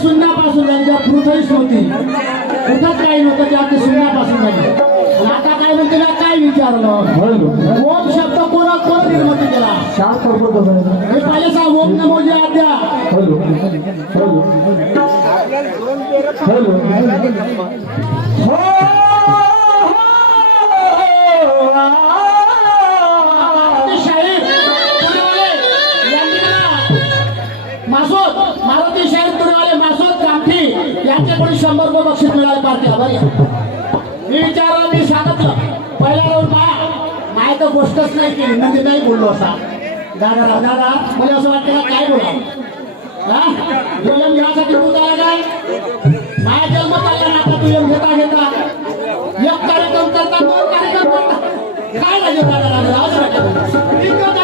शून्यापासून झाली जेव्हा पृथ्वीच नव्हती पृथ्वीच काही नव्हतं तेव्हा ते शून्यापासून झाली आता काय म्हणते ना काय विचारलं ओम शब्द कोणा कोण निर्मिती केला हे पहिले सांग ओम नमो जे आद्या तर गोष्टच नाही केली. म्हणजे नाही बोललो असा. दादा राव दादा मला असं वाटतं का काय बोला? हा? दुय्यम घ्यासाठी तू त्याला काय माझ्या जन्म चालला ना आता दुय्यम घेता घेता. एक कार्यक्रम करता दोन कार्यक्रम करता. काय लागेल दादा राजा असं वाटतं.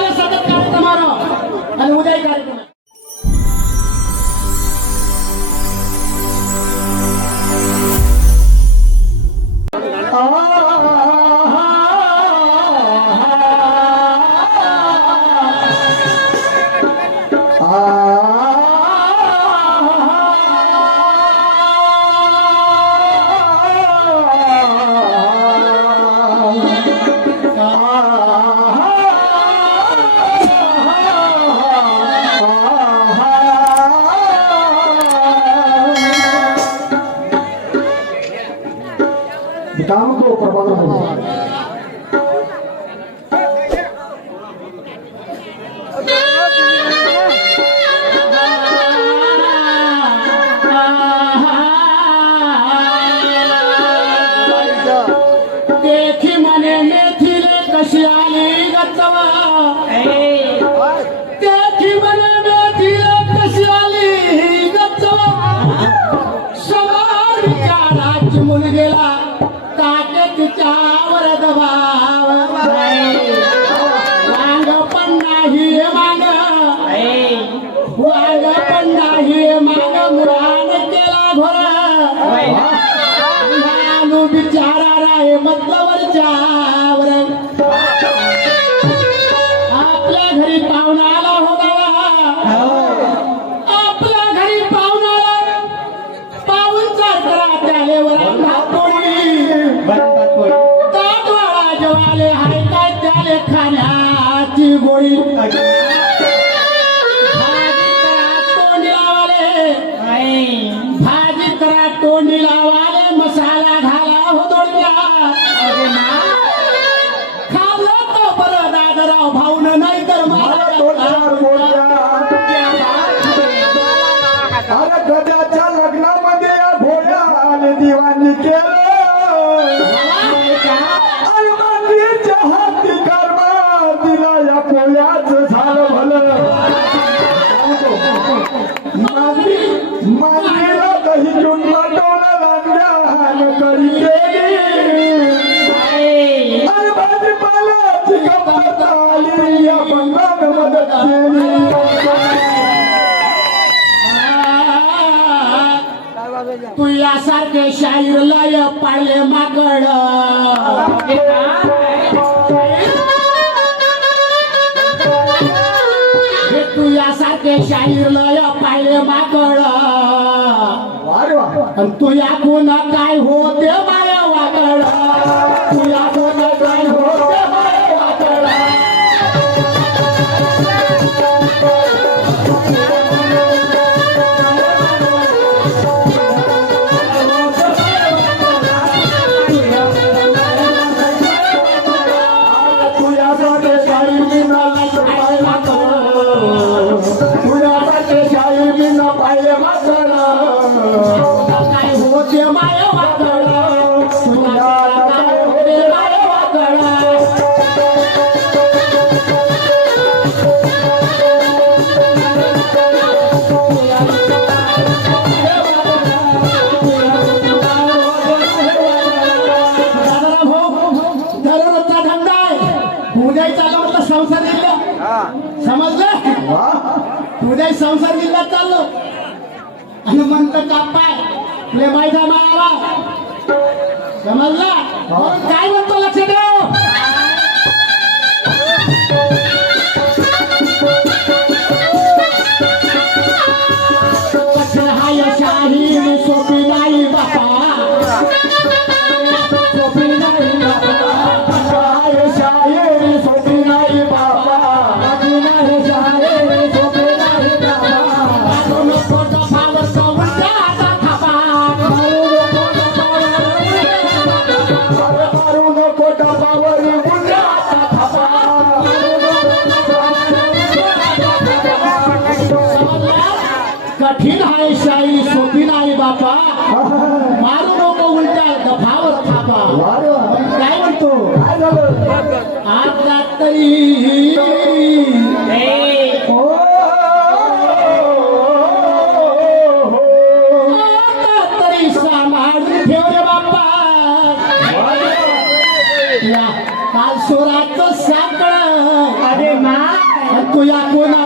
मांडी दही घेऊन पाठवलं लांड्या करी केली अरे भाजीपाल्याची आली या बंगाल मदत केली तू यासारखे शाहीर लय पाळले मागड. तू यासारखे शाहीर लय पाळले मागड. आणि तू या कोण काय होते माया उद्या संसार जिल्ह्यात चाललो. आणि म्हणत कापाय तुला माहिती मारा समजला? हो. काय म्हणतो लक्ष देऊ कठिन है शाही सोती नाही बापा मारू नको उलटा दफावर थापा काय म्हणतो आज रात्री सोराचं सापड तुया कोणा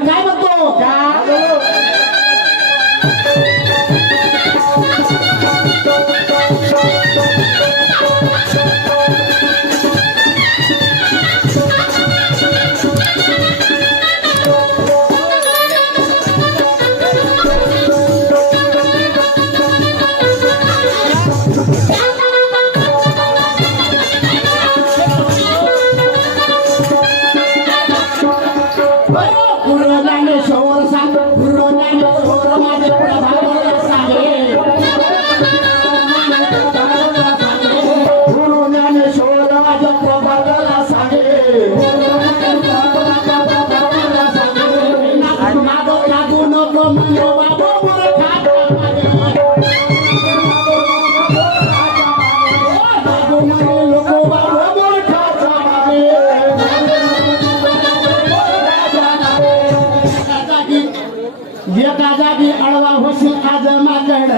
मावशी आज माकड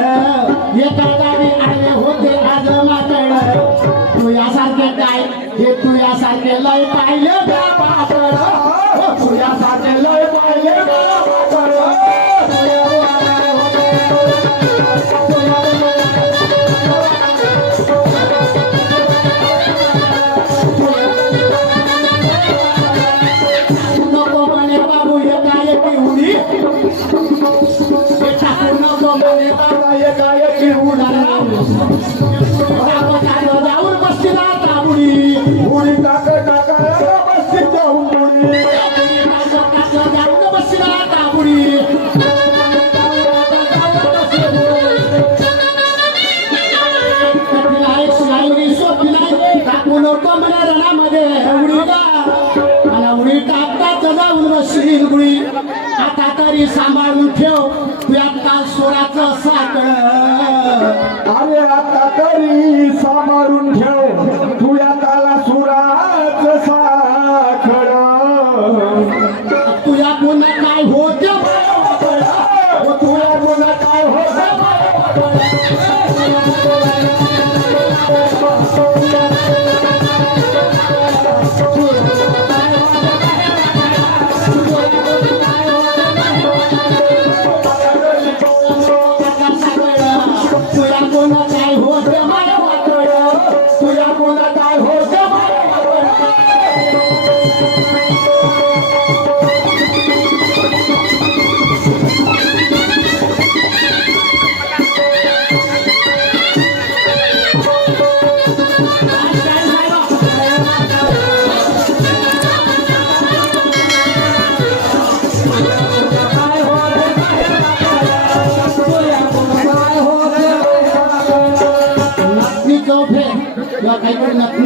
येता गावी आले होते आज माकड तुझ्यासारखे काय हे तुझ्यासारखे लय पाहिले. बाबा Thank you.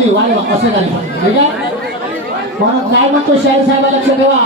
ती वाढ असं करायचं ठीक आहे? म्हणून काय म्हणतो शाहीर साहेब लक्ष ठेवा.